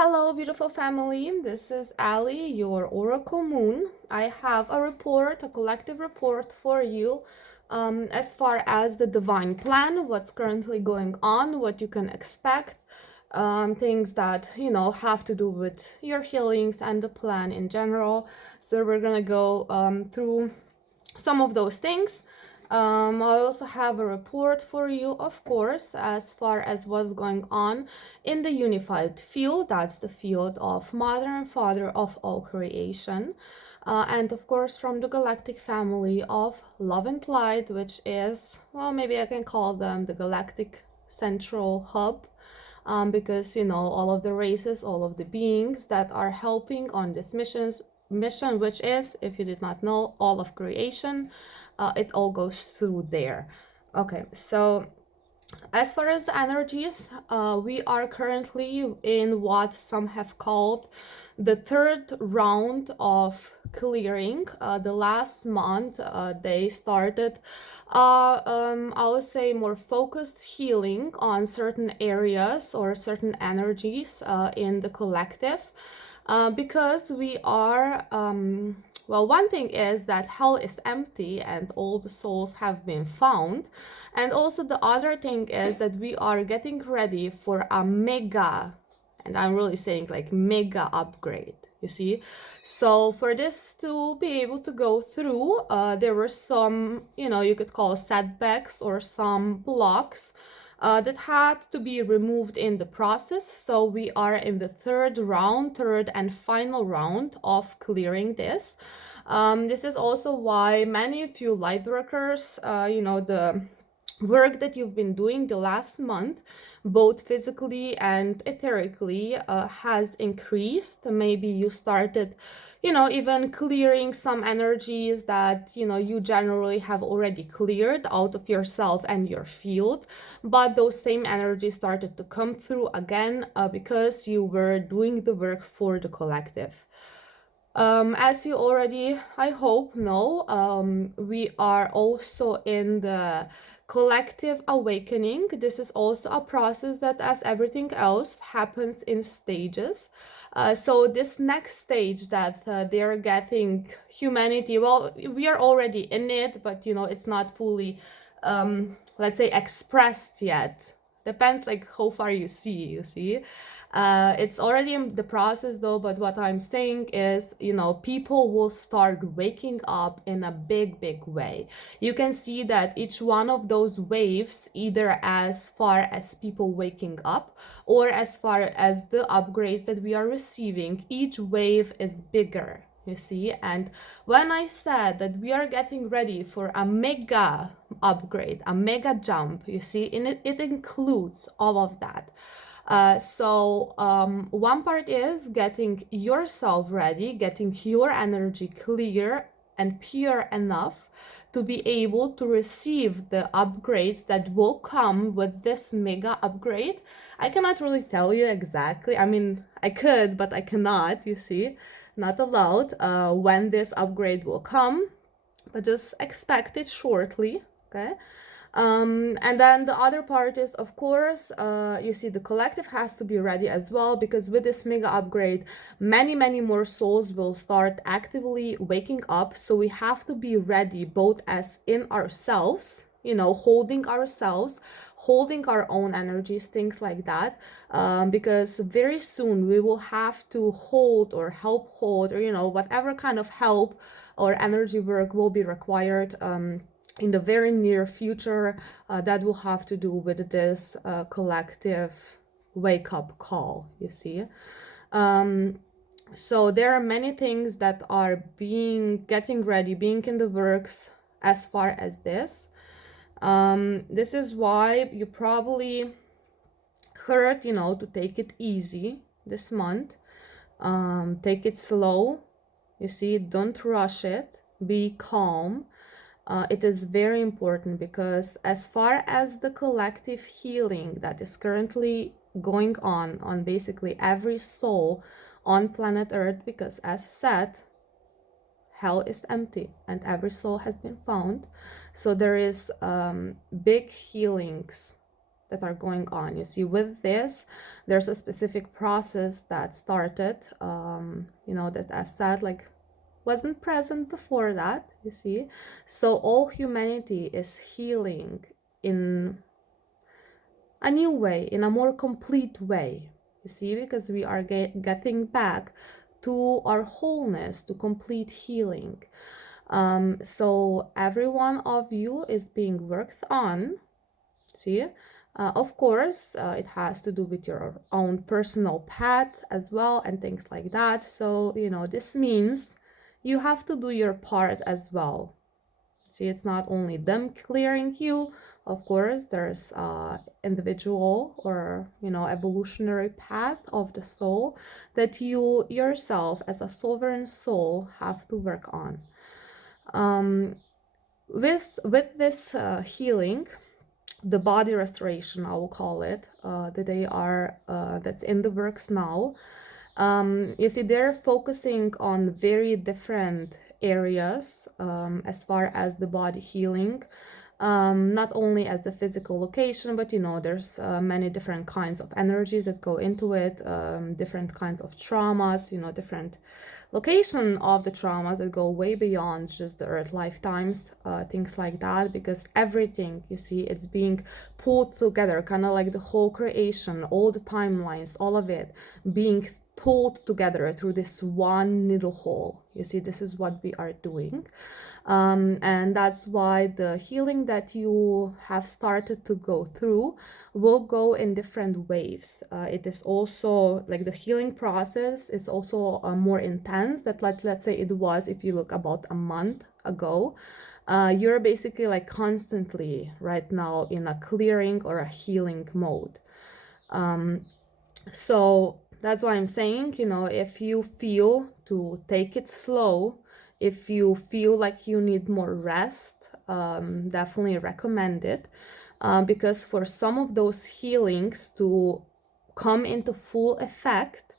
Hello, beautiful family. This is Ali, your Oracle Moon. I have a report, a collective report for you as far as the divine plan, what's currently going on, what you can expect, things that, have to do with your healings and the plan in general. So we're going to go through some of those things. I also have a report for you, of course, as far as what's going on in the unified field. That's the field of Mother and Father of all creation. And of course, from the galactic family of Love and Light, which is, well, maybe I can call them the galactic central hub. Because all of the races, all of the beings that are helping on this mission, which is, if you did not know, all of creation, it all goes through there. Okay, so as far as the energies, we are currently in what some have called the third round of clearing. The last month, they started, I would say, more focused healing on certain areas or certain energies in the collective. Because we are, well, one thing is that hell is empty and all the souls have been found. And also the other thing is that we are getting ready for a mega, and I'm really saying like mega upgrade, you see. So for this to be able to go through, there were some, you could call setbacks or some blocks that had to be removed in the process. So we are in the third and final round of clearing this. This is also why many of you light workers, the work that you've been doing the last month, both physically and etherically, has increased. Maybe you started, even clearing some energies that, you generally have already cleared out of yourself and your field. But those same energies started to come through again because you were doing the work for the collective. As you already, I hope, know, we are also in the collective awakening. This is also a process that, as everything else, happens in stages. So this next stage that they're getting humanity, well, we are already in it, but it's not fully, let's say, expressed yet. Depends like how far you see. It's already in the process though, but what I'm saying is, people will start waking up in a big way. You can see that each one of those waves, either as far as people waking up or as far as the upgrades that we are receiving, each wave is bigger. You see, and when I said that we are getting ready for a mega upgrade, a mega jump, you see, it includes all of that. So one part is getting yourself ready, getting your energy clear and pure enough to be able to receive the upgrades that will come with this mega upgrade. I cannot really tell you exactly. I mean, I could, but I cannot, you see, not allowed when this upgrade will come, but just expect it shortly, okay? And then the other part is, of course, you see, the collective has to be ready as well, because with this mega upgrade, many more souls will start actively waking up. So we have to be ready, both as in ourselves, holding ourselves, holding our own energies, things like that, because very soon we will have to hold or help hold, or whatever kind of help or energy work will be required in the very near future, that will have to do with this collective wake-up call, you see. So there are many things that are getting ready, being in the works as far as this. This is why you probably heard, to take it easy this month. Take it slow, you see, don't rush it, be calm. It is very important, because as far as the collective healing that is currently going on basically every soul on planet Earth, because as I said, hell is empty and every soul has been found. So there is big healings that are going on. You see, with this, there's a specific process that started, you know, that as said, like wasn't present before that, you see. So all humanity is healing in a new way, in a more complete way, you see, because we are getting back to our wholeness, to complete healing. So every one of you is being worked on, see. Of course, it has to do with your own personal path as well and things like that. So, you know, this means you have to do your part as well. See, it's not only them clearing you. Of course, there's individual or, you know, evolutionary path of the soul that you yourself as a sovereign soul have to work on. With this healing, the body restoration, I will call it, that they are that's in the works now. You see, they're focusing on very different areas as far as the body healing. Not only as the physical location, but you know, there's many different kinds of energies that go into it, different kinds of traumas, you know, different location of the traumas that go way beyond just the earth lifetimes, things like that, because everything, you see, it's being pulled together, kind of like the whole creation, all the timelines, all of it being pulled together through this one needle hole. You see, this is what we are doing. And that's why the healing that you have started to go through will go in different waves. It is also like the healing process is also more intense that let's say it was, if you look about a month ago. You're basically like constantly right now in a clearing or a healing mode. So that's why I'm saying, you know, if you feel to take it slow, if you feel like you need more rest, definitely recommend it. Because for some of those healings to come into full effect,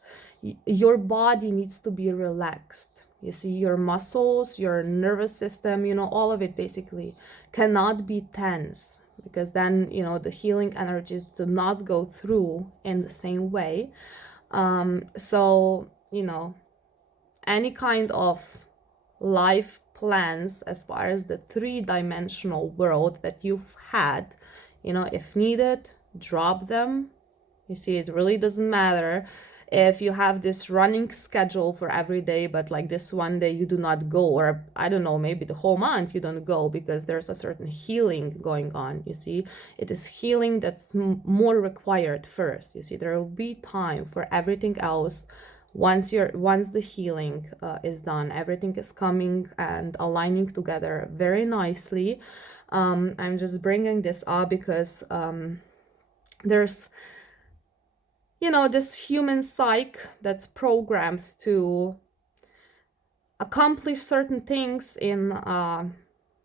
your body needs to be relaxed. You see, your muscles, your nervous system, you know, all of it basically cannot be tense, because then, you know, the healing energies do not go through in the same way. So, you know, any kind of life plans as far as the three-dimensional world that you've had, you know, if needed, drop them. You see, it really doesn't matter if you have this running schedule for every day, but like this one day you do not go, or I don't know, maybe the whole month you don't go because there's a certain healing going on. You see, it is healing that's more required first. You see, there will be time for everything else. Once the healing is done, everything is coming and aligning together very nicely. I'm just bringing this up because there's, you know, this human psyche that's programmed to accomplish certain things in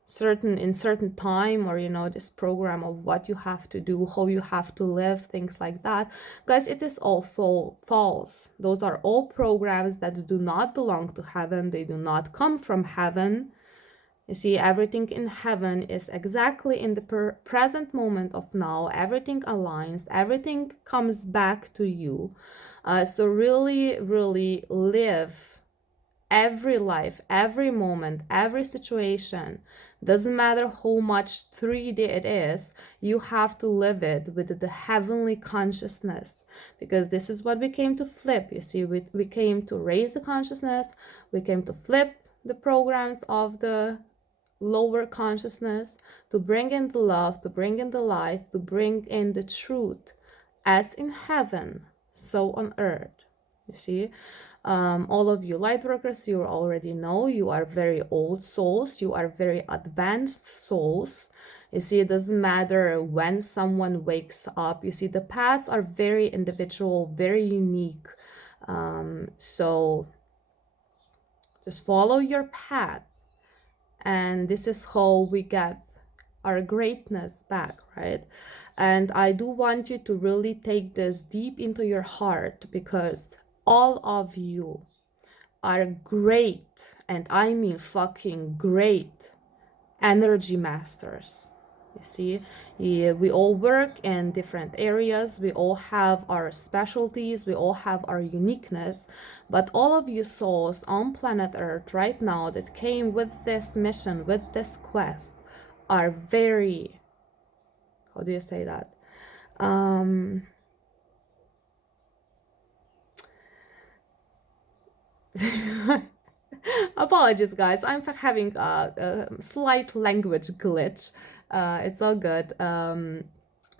certain time, or you know, this program of what you have to do, how you have to live, things like that. Guys, it is all false. Those are all programs that do not belong to heaven. They do not come from heaven. You see, everything in heaven is exactly in the present moment of now. Everything aligns, everything comes back to you. So really, really live every life, every moment, every situation. Doesn't matter how much 3D it is, you have to live it with the heavenly consciousness, because this is what we came to flip. You see, we came to raise the consciousness, we came to flip the programs of the lower consciousness, to bring in the love, to bring in the light, to bring in the truth, as in heaven, so on earth. You see, all of you light workers, you already know you are very old souls, you are very advanced souls. You see, it doesn't matter when someone wakes up. You see, the paths are very individual, very unique. So just follow your path. And this is how we get our greatness back, right? And I do want you to really take this deep into your heart, because all of you are great, and I mean fucking great energy masters. You see, yeah, we all work in different areas. We all have our specialties. We all have our uniqueness. But all of you souls on planet Earth right now that came with this mission, with this quest, are very, how do you say that? Um, Apologies, guys. I'm having a slight language glitch. It's all good.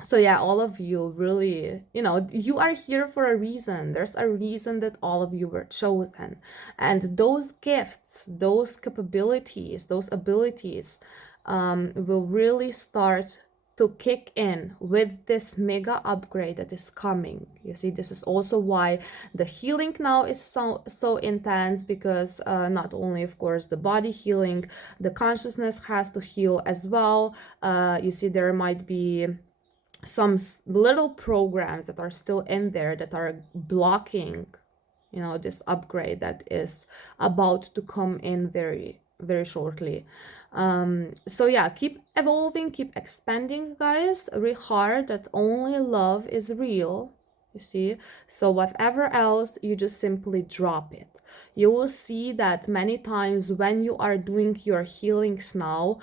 So yeah, all of you really, you are here for a reason. There's a reason that all of you were chosen. And those gifts, those capabilities, those abilities will really start to kick in with this mega upgrade that is coming. You see, this is also why the healing now is so intense, because not only, of course, the body healing, the consciousness has to heal as well. You see, there might be some little programs that are still in there that are blocking, this upgrade that is about to come in very, very shortly. So yeah, keep evolving, keep expanding, guys. Hard that only love is real, you see. So whatever else, you just simply drop it. You will see that many times when you are doing your healings now,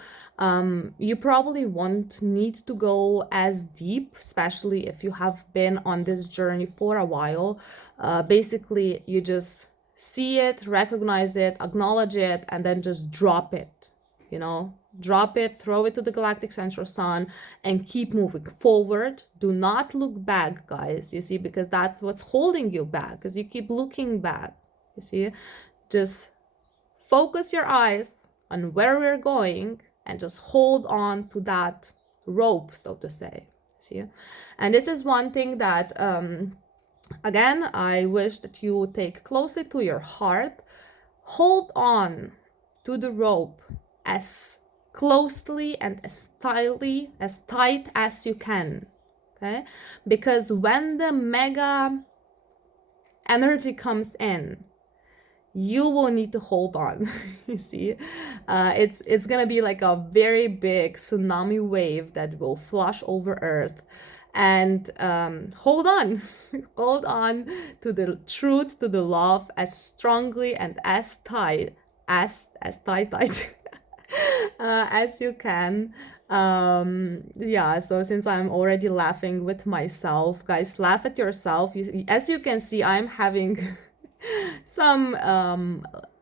you probably won't need to go as deep, especially if you have been on this journey for a while. Basically, you just see it, recognize it, acknowledge it, and then just drop it. Drop it, throw it to the galactic central sun, and keep moving forward. Do not look back, guys, you see, because that's what's holding you back, because you keep looking back, you see. Just focus your eyes on where we're going and just hold on to that rope, so to say, see. And this is one thing that, again, I wish that you would take closely to your heart. Hold on to the rope as closely and as tight as you can, okay? Because when the mega energy comes in, you will need to hold on. You see, it's gonna be like a very big tsunami wave that will flush over Earth. And hold on. Hold on to the truth, to the love, as strongly and as tight as you can. Yeah, so since I'm already laughing with myself, guys, laugh at yourself. As you can see, I'm having some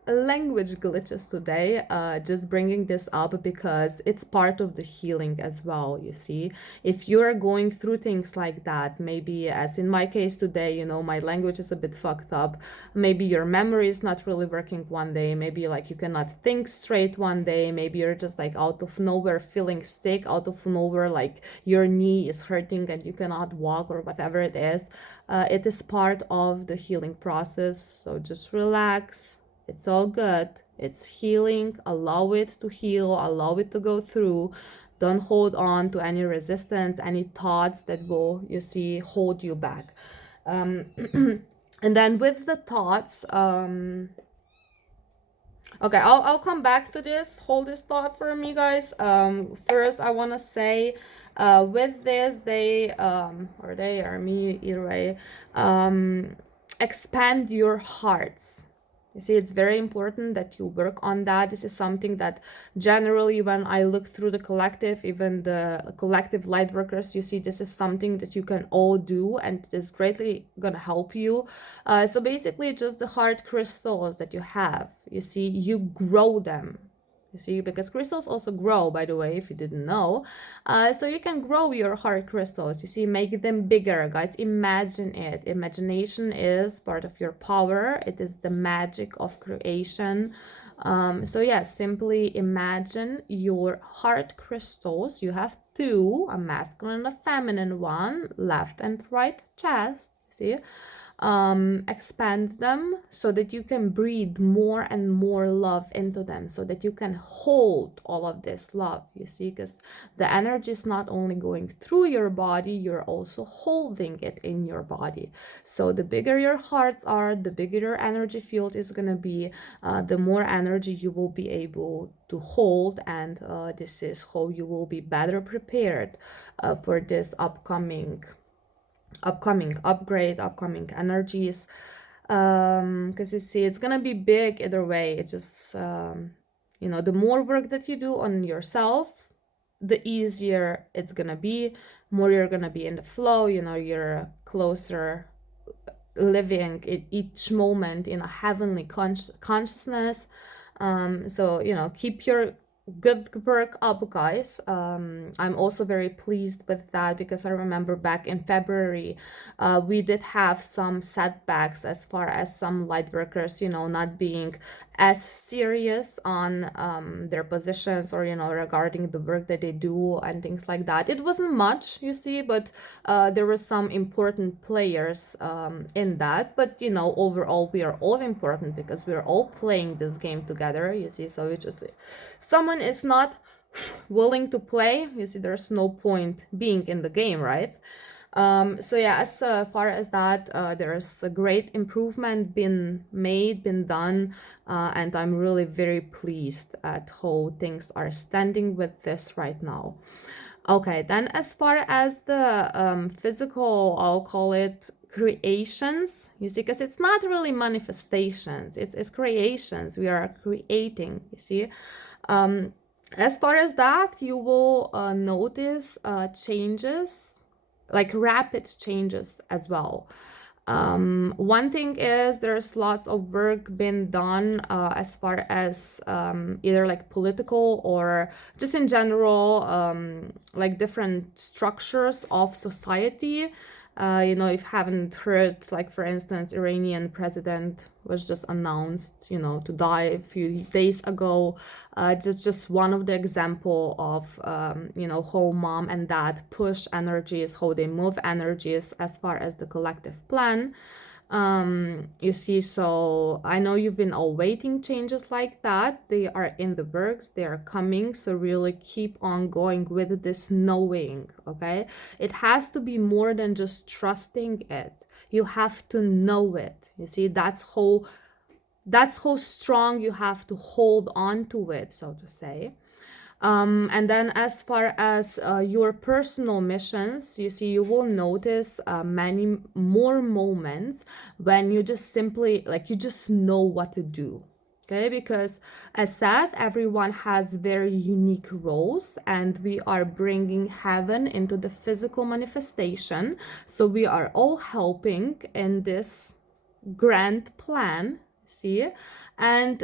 language glitches today, just bringing this up because it's part of the healing as well. You see, if you're going through things like that, maybe as in my case today, my language is a bit fucked up. Maybe your memory is not really working one day. Maybe like you cannot think straight one day. Maybe you're just like out of nowhere feeling sick, out of nowhere like your knee is hurting and you cannot walk or whatever it is. It is part of the healing process. So just relax. It's all good. It's healing. Allow it to heal. Allow it to go through. Don't hold on to any resistance, any thoughts that will, you see, hold you back. And then with the thoughts, okay, I'll come back to this. Hold this thought for me, guys. First, I want to say, with this, they or me, either way, expand your hearts. You see, it's very important that you work on that. This is something that generally when I look through the collective, even the collective light workers, you see, this is something that you can all do and it is greatly going to help you. So basically just the heart crystals that you have, you see, you grow them. You see, because crystals also grow, by the way, if you didn't know. So you can grow your heart crystals. You see, make them bigger, guys. Imagine it. Imagination is part of your power. It is the magic of creation. So yes, simply imagine your heart crystals. You have two, a masculine and a feminine one, left and right chest. See? expand them so that you can breathe more and more love into them, so that you can hold all of this love, you see, because the energy is not only going through your body, you're also holding it in your body. So the bigger your hearts are, the bigger your energy field is going to be, the more energy you will be able to hold, and this is how you will be better prepared for this upcoming upgrade, upcoming energies, because you see, it's gonna be big either way. It just you know, the more work that you do on yourself, the easier it's gonna be, more you're gonna be in the flow, you know, you're closer living in each moment in a heavenly consciousness. So, you know, keep your good work up, guys. I'm also very pleased with that, because I remember back in February, we did have some setbacks as far as some light workers, you know, not being as serious on their positions, or, you know, regarding the work that they do and things like that. It wasn't much, you see, but there were some important players in that. But, you know, overall, we are all important, because we are all playing this game together, you see. So it just, someone is not willing to play, you see, there's no point being in the game, right? So yeah, as far as that, there's a great improvement been made, been done, and I'm really very pleased at how things are standing with this right now. Okay, then as far as the physical, I'll call it creations, you see, because it's not really manifestations, it's creations. We are creating, you see. As far as that, you will notice changes, like rapid changes as well. One thing is, there's lots of work been done as far as either like political or just in general, like different structures of society. You know, if you haven't heard, like for instance, Iranian president was just announced, you know, to die a few days ago. Just one of the example of you know, how mom and dad push energies, how they move energies as far as the collective plan. You see, so I know you've been all waiting changes like that. They are in the works, they are coming. So really keep on going with this knowing, okay? It has to be more than just trusting it. You have to know it. You see, that's how strong you have to hold on to it, so to say. And then as far as your personal missions, you see, you will notice many more moments when you just simply, like, you just know what to do. Okay, because as said, everyone has very unique roles, and we are bringing heaven into the physical manifestation. So we are all helping in this grand plan, see, and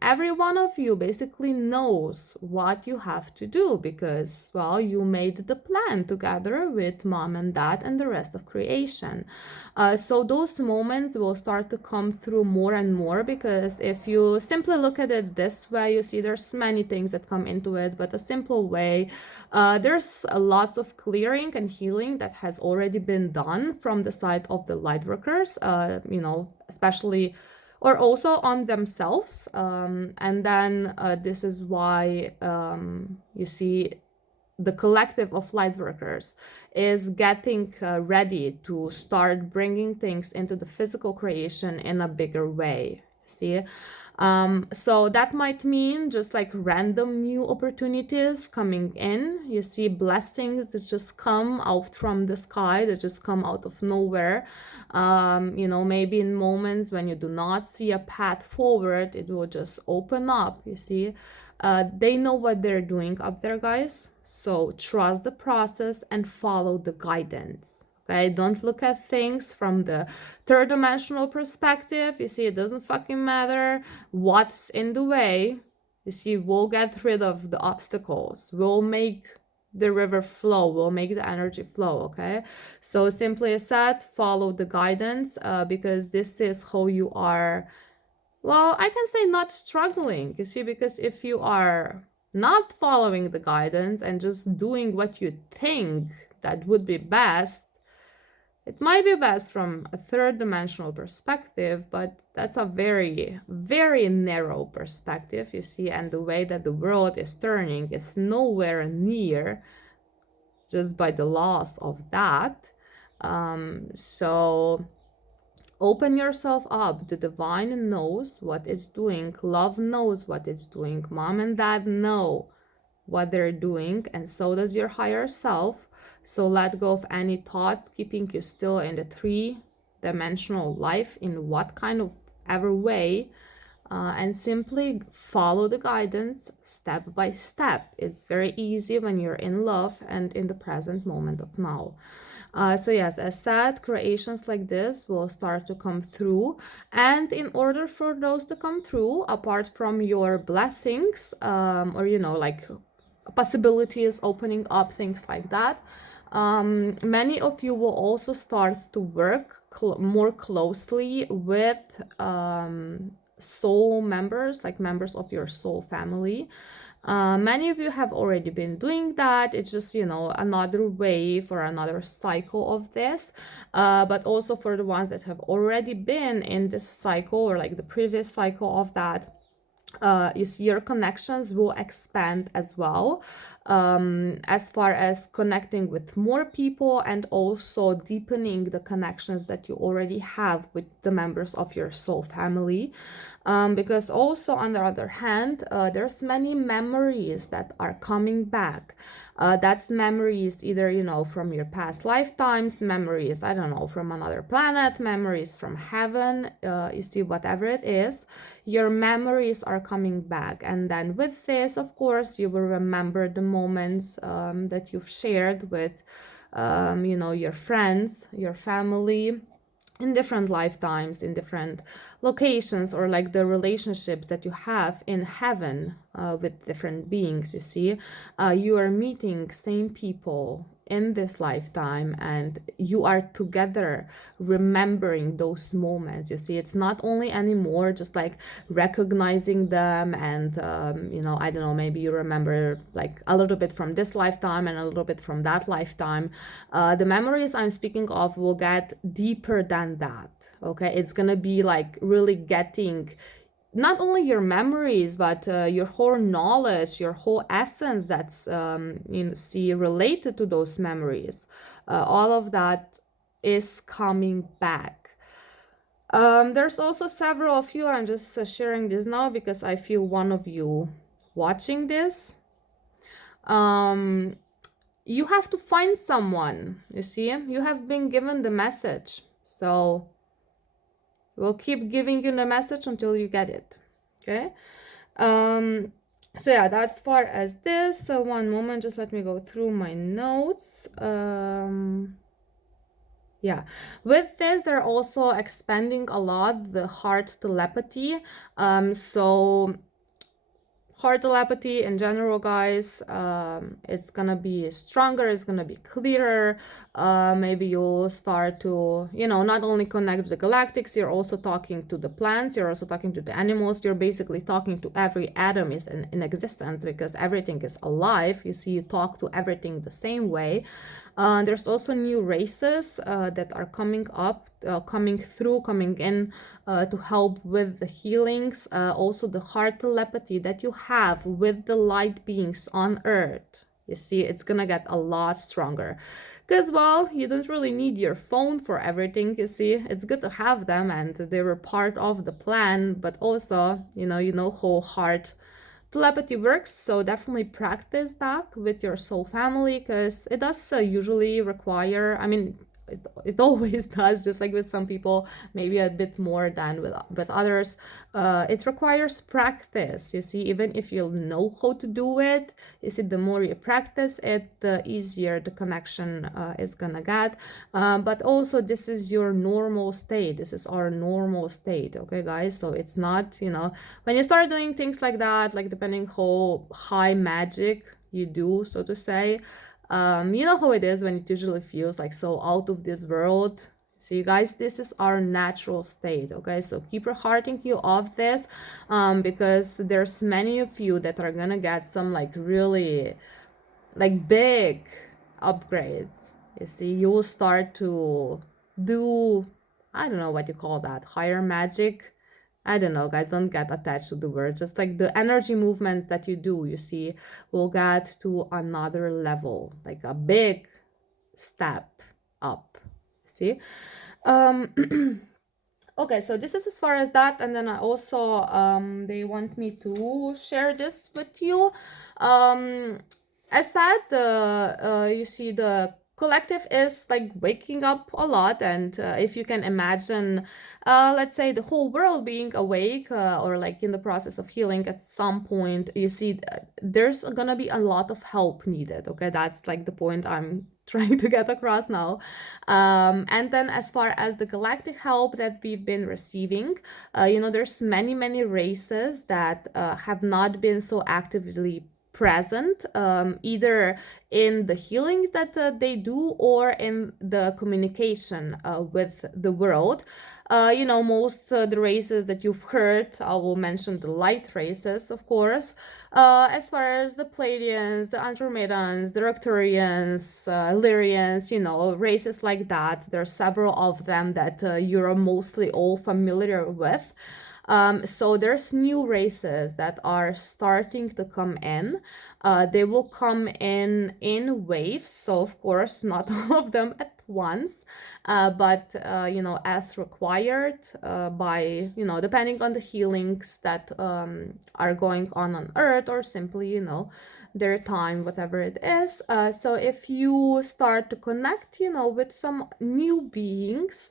every one of you basically knows what you have to do, because, well, you made the plan together with mom and dad and the rest of creation. So those moments will start to come through more and more, because if you simply look at it this way, you see there's many things that come into it, but a simple way, there's lots of clearing and healing that has already been done from the side of the light workers, you know, especially, or also on themselves. And then this is why you see the collective of light workers is getting ready to start bringing things into the physical creation in a bigger way. See? So that might mean just like random new opportunities coming in. You see blessings that just come out from the sky, that just come out of nowhere. You know, maybe in moments when you do not see a path forward, it will just open up, you see. They know what they're doing up there, guys. So trust the process and follow the guidance. Okay, don't look at things from the third dimensional perspective. You see, it doesn't fucking matter what's in the way. You see, we'll get rid of the obstacles. We'll make the river flow. We'll make the energy flow, okay? So simply as said, follow the guidance because this is how you are, well, I can say not struggling. You see, because if you are not following the guidance and just doing what you think that would be best, It might be best from a third dimensional perspective, but that's a very, very narrow perspective, you see, and the way that the world is turning is nowhere near just by the loss of that. So open yourself up. The divine knows what it's doing. Love knows what it's doing. Mom and dad know what they're doing, and so does your higher self. So let go of any thoughts keeping you still in the three-dimensional life in what kind of ever way, and simply follow the guidance step by step. It's very easy when you're in love and in the present moment of now. So yes, as said, creations like this will start to come through, and in order for those to come through, apart from your blessings, or like possibilities opening up, things like that, many of you will also start to work more closely with soul members, like members of your soul family. Many of you have already been doing that. It's just, another wave or another cycle of this. But also for the ones that have already been in this cycle or like the previous cycle of that, you see your connections will expand as well, as far as connecting with more people and also deepening the connections that you already have with the members of your soul family. Because also on the other hand, there's many memories that are coming back. That's memories either, from your past lifetimes, memories, I don't know, from another planet, memories from heaven, you see, whatever it is, your memories are coming back. And then with this, of course, you will remember the moments that you've shared with, your friends, your family, in different lifetimes, in different locations, or like the relationships that you have in heaven with different beings. You see, you are meeting same people in this lifetime, and you are together remembering those moments. You see, it's not only anymore just like recognizing them and I don't know, maybe you remember like a little bit from this lifetime and a little bit from that lifetime. The memories I'm speaking of will get deeper than that. Okay, it's gonna be like really getting not only your memories, but your whole knowledge, your whole essence that's related to those memories. All of that is coming back. There's also several of you. I'm just sharing this now because I feel one of you watching this. You have to find someone. You see, you have been given the message, so we'll keep giving you the message until you get it. Okay. So yeah, that's far as this. So one moment, just let me go through my notes. Yeah, with this, they're also expanding a lot the heart telepathy. So heart telepathy in general, guys, it's gonna be stronger, it's gonna be clearer. Maybe you'll start to not only connect with the galactics, you're also talking to the plants, you're also talking to the animals, you're basically talking to every atom is in existence, because everything is alive. You see, you talk to everything the same way. There's also new races that are coming up, coming in to help with the healings. Also the heart telepathy that you have with the light beings on Earth. You see, it's gonna get a lot stronger. Because, well, you don't really need your phone for everything, you see. It's good to have them, and they were part of the plan, but also, how heart telepathy works. So definitely practice that with your soul family, because it does usually require, it always does, just like with some people, maybe a bit more than with others. It requires practice. You see, even if you know how to do it, you see, the more you practice it, the easier the connection is gonna get. But also, this is your normal state. This is our normal state, okay, guys? So it's not, when you start doing things like that, like depending how high magic you do, so to say, you know how it is when it usually feels like so out of this world. See, guys, this is our natural state, okay? So keep your heart in you of this, because there's many of you that are gonna get some like really like big upgrades. You see, you will start to do, I don't know what you call that, higher magic. I don't know, guys, don't get attached to the word. Just like the energy movements that you do, you see, will get to another level, like a big step up. See? Okay, so this is as far as that, and then I also they want me to share this with you. As said, you see, the collective is like waking up a lot, and if you can imagine, let's say the whole world being awake, or like in the process of healing at some point, you see there's gonna be a lot of help needed. Okay, that's like the point I'm trying to get across now. And then as far as the galactic help that we've been receiving, there's many races that have not been so actively present, either in the healings that they do or in the communication with the world. Most the races that you've heard, I will mention the light races, of course. As far as the Pleiadians, the Andromedans, the Arcturians, Lyrians, races like that. There are several of them that you're mostly all familiar with. So there's new races that are starting to come in. They will come in waves. So of course, not all of them at once, but as required by, depending on the healings that are going on Earth, or simply, their time, whatever it is. So if you start to connect, with some new beings,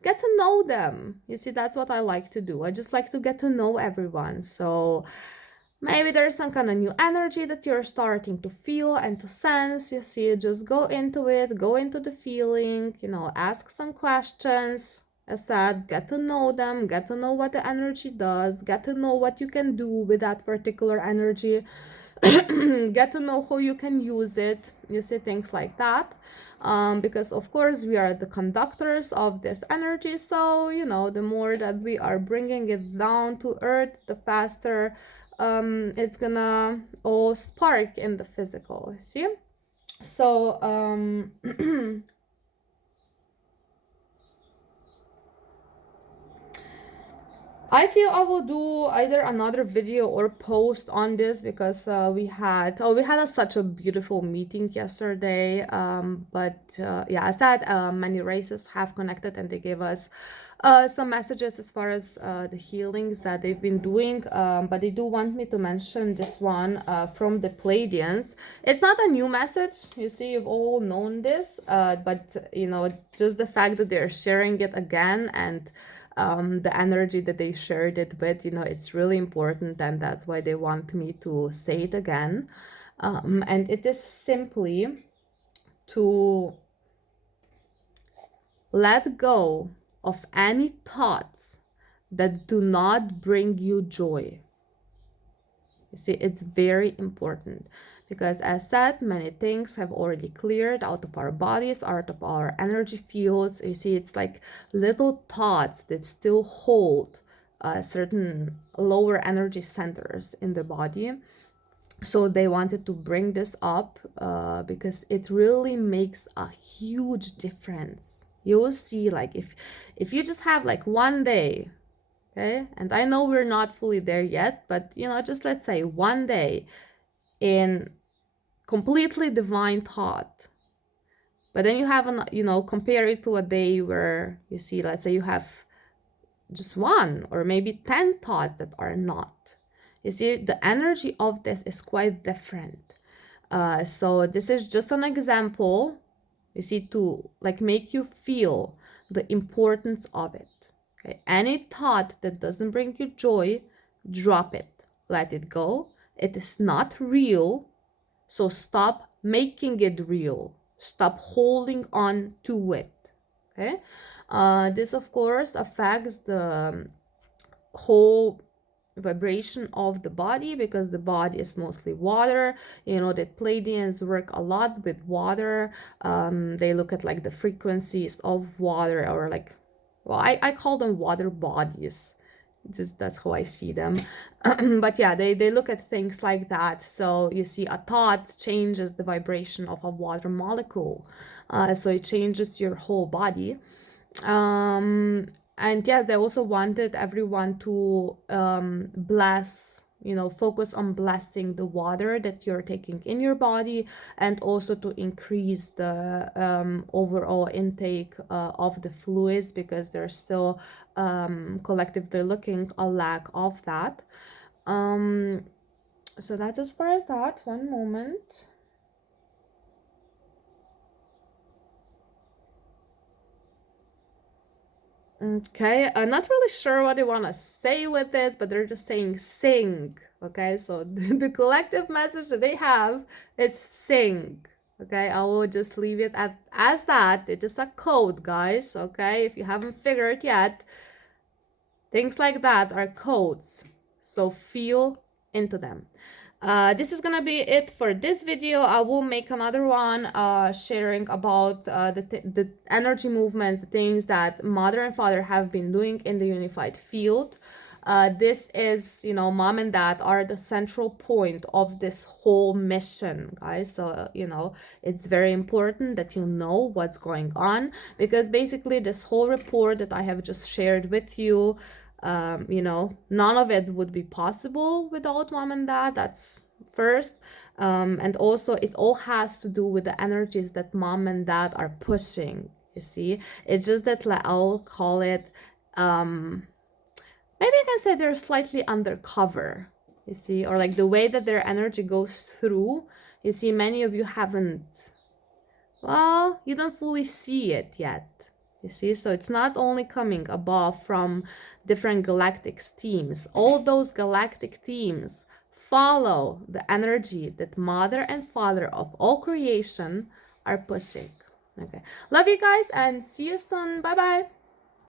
get to know them. You see, that's what I like to do. I just like to get to know everyone. So maybe there's some kind of new energy that you're starting to feel and to sense. You see, just go into it, go into the feeling, ask some questions. As said, get to know them, get to know what the energy does, get to know what you can do with that particular energy, get to know how you can use it. You see, things like that. Because of course we are the conductors of this energy, so the more that we are bringing it down to Earth, the faster it's gonna all spark in the physical. See, so I feel I will do either another video or post on this, because we had such a beautiful meeting yesterday. But yeah, as said, many races have connected and they gave us some messages as far as the healings that they've been doing. But they do want me to mention this one from the Pleiadians. It's not a new message. You see, you've all known this, but just the fact that they're sharing it again, and the energy that they shared it with, it's really important, and that's why they want me to say it again. And it is simply to let go of any thoughts that do not bring you joy. You see, it's very important, because as said, many things have already cleared out of our bodies, out of our energy fields. You see, it's like little thoughts that still hold certain lower energy centers in the body. So they wanted to bring this up because it really makes a huge difference. You will see, like, if you just have like one day, okay, and I know we're not fully there yet, but just let's say one day in completely divine thought, but then you have compare it to a day where you see, let's say you have just one or maybe 10 thoughts that are not. You see, the energy of this is quite different. So this is just an example, you see, to like make you feel the importance of it. Okay, any thought that doesn't bring you joy, drop it, let it go. It is not real, so stop making it real. Stop holding on to it. Okay, this of course affects the whole vibration of the body, because the body is mostly water. That Pleiadians work a lot with water. They look at like the frequencies of water, or like, well, I call them water bodies. Just that's how I see them. But yeah, they look at things like that. So you see, a thought changes the vibration of a water molecule. So it changes your whole body. And yes, they also wanted everyone to bless, focus on blessing the water that you're taking in your body, and also to increase the overall intake of the fluids, because there's still collectively looking a lack of that. So that's as far as that. One moment. Okay, I'm not really sure what they want to say with this, but they're just saying sing. Okay, so the collective message that they have is sing. Okay, I will just leave it as that. It is a code, guys. Okay, if you haven't figured yet, things like that are codes. So feel into them. This is gonna be it for this video. I will make another one sharing about the energy movements, the things that mother and father have been doing in the unified field. This is, mom and dad are the central point of this whole mission, guys. So, it's very important that you know what's going on, because basically this whole report that I have just shared with you, none of it would be possible without mom and dad. That's first. And also it all has to do with the energies that mom and dad are pushing. You see, it's just that, like, I'll call it, maybe I can say they're slightly undercover, you see, or like the way that their energy goes through. You see, many of you haven't, well, you don't fully see it yet. You see, so it's not only coming above from different galactic teams. All those galactic teams follow the energy that mother and father of all creation are pushing. Okay. Love you guys and see you soon. Bye bye.